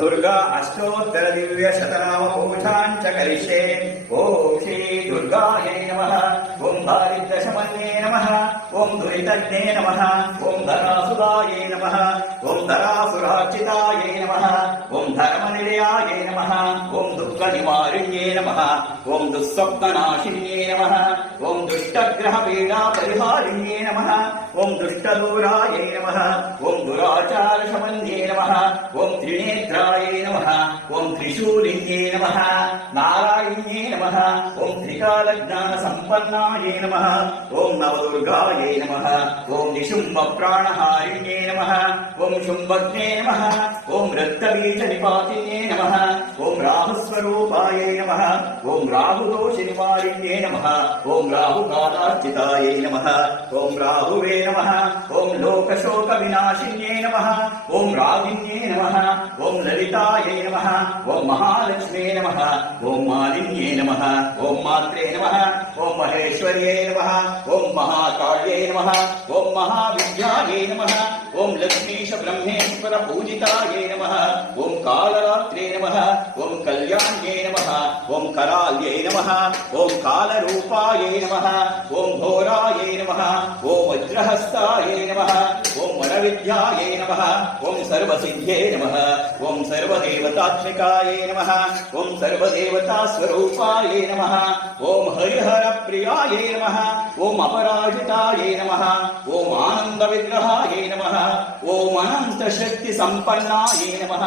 दुर्गा अष्टोत्तर दिव्य शतनाम पूजां च करिष्ये। ओम श्री दुर्गायै नमः। ओम दारिद्र्यशमन्ये नमः। ओम दुरितज्ञे नमः। ओम धनासुरायै नमः। ओम धरासुरार्चितायै नमः। ओम धर्मनिलयायै नमः। ओम दुःखनिवारिण्ये नमः। ओम दुःस्वप्ननाशिन्ये नमः। ओम दुष्टग्रहपीडापरिहारिण्ये नमः। ओम दुष्टदूरायै नमः। ओम दुराचारशमन्ये नमः। ओम त्रिनेत्रायै नमः। ओम त्रिशूलिन्ये नमः। नारायण्ये नमः। ओम त्रिकालज्ञानसम्पन्नायै नमः। ओम नवदुर्गायै नमः। ओम निशुम्भप्राणहारिण्ये नमः। ओम शुम्भज्ञे नमः। ओम रक्तबीजनिपातिने नमः। ओम राहुस्वरूपायै नमः। ओम राहुदोषनिवारिण्ये नमः। ओम राहुकालार्चितायै नमः। ओम राहुवे नमः। ओम लोकशोकविनाशिन्ये नमः। ओम रागिन्ये नमः। ओम ललितायै नमः। ओम महालक्ष्मे नमः। ओम मालिन्ये नमः। ओम मात्रे नमः। ओम महेश्वर्ये नमः। ओम महाकाल्ये नमः। ओम महाविद्यायै नमः। ओम लक्ष्मीश ब्रह्मेश्वर पूजितायै नमः। ओम कालरात्रे नमः। ओम कल्याण्ये नमः। ओम कराल्ये नमः। ओम कालरूपायै नमः। ओम घोरायै नमः। ओम वज्रहस्तायै नमः। ओम वरविद्यायै नमः। ओम सर्वसिद्ध्ये नमः। ओम सर्वदेवतात्मिकायै नमः। ओम सर्वदेवतास्वरूपायै नमः। ओम हरिहरप्रियायै नमः। ओम अपराजितायै नमः। ओम आनन्दविग्रहायै नमः। ओम अनन्तशक्तिसम्पन्नायै नमः।